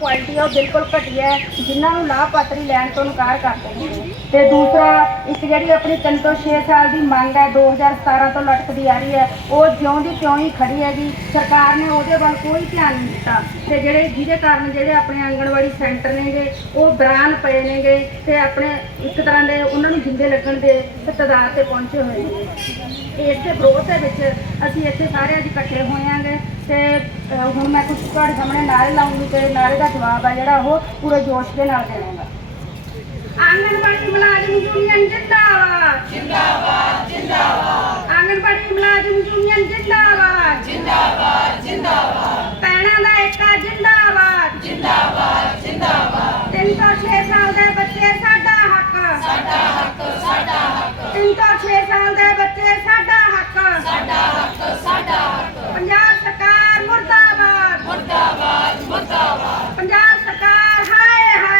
Quality ਆ, ਉਹ ਬਿਲਕੁਲ ਘਟੀਆ ਹੈ। ਜਿਨ੍ਹਾਂ ਨੂੰ ਲਾਭਪਾਤਰੀ ਲੈਣ ਤੋਂ ਇਨਕਾਰ ਕਰਦੇ ਨੇ। ਤੇ ਦੂਸਰਾ, ਇੱਕ ਜਿਹੜੀ ਆਪਣੀ ਤਿੰਨ ਤੋਂ 6 ਸਾਲ ਦੀ ਮੰਗ ਹੈ 2017 ਤੋਂ ਲਟਕਦੀ ਆ ਰਹੀ ਹੈ, ਉਹ ਜਿਉਂ ਦੀ ਤਿਉਂ ਹੀ ਖੜੀ ਹੈਗੀ। ਸਰਕਾਰ ਨੇ ਉਹਦੇ ਵੱਲ ਕੋਈ ਧਿਆਨ ਨਹੀਂ ਦਿੱਤਾ। ਤੇ ਜਿਹੜੇ, ਜਿਹਦੇ ਕਾਰਨ ਜਿਹੜੇ ਆਪਣੇ ਆਂਗਣਵਾੜੀ ਸੈਂਟਰ ਨੇਗੇ, ਉਹ ਬਰਾਨ ਪਏ ਨੇਗੇ ਤੇ ਆਪਣੇ ਇੱਕ ਤਰ੍ਹਾਂ ਦੇ ਉਹਨਾਂ ਨੂੰ ਜਿੰਦੇ ਲੱਗਣ ਦੇ ਤਦਾਦ ਤੇ ਪਹੁੰਚੇ ਹੋਏ ਨੇ। ਇਸ ਇਸੇ ਵਿਰੋਧ ਦੇ ਵਿੱਚ ਅਸੀਂ ਇੱਥੇ ਸਾਰੇ ਅੱਜ ਇਕੱਠੇ ਹੋਏ ਆਂਗੇ ਤੇ ਹੁਣ ਮੈਂ ਕੁਝ ਤੁਹਾਡੇ ਸਾਹਮਣੇ ਨਾਰੇ ਲਾਉਂਗੀ ਤੇ ਨਾਰੇ ਦਾ ਜਵਾਬ ਆ ਜਿਹੜਾ ਉਹ ਪੂਰੇ ਜੋਸ਼ ਦੇ ਨਾਲ ਦੇਣਾਗਾ ਆਂਗਨਵਾੜੀ ਮੁਲਾਜ਼ਮ ਯੂਨੀਅਨ ਜਿੰਦਾਬਾਦ। ਜਿੰਦਾਬਾਦ ਜਿੰਦਾਬਾਦ। ਆਂਗਨਵਾੜੀ ਮੁਲਾਜ਼ਮ ਯੂਨੀਅਨ ਜਿੰਦਾਬਾਦ। ਜਿੰਦਾਬਾਦ ਜਿੰਦਾਬਾਦ। ਪੈਣਾ ਦਾ ਏਕਾ ਜਿੰਦਾਬਾਦ। ਜਿੰਦਾਬਾਦ ਜਿੰਦਾਬਾਦ। ਤਿੰਨ ਤੋਂ 6 ਸਾਲ ਦੇ ਬੱਚੇ ਸਾਡਾ ਹੱਕ। ਸਾਡਾ ਹੱਕ ਸਾਡਾ ਹੱਕ। ਤਿੰਨ ਤੋਂ 6 ਸਾਲ ਦੇ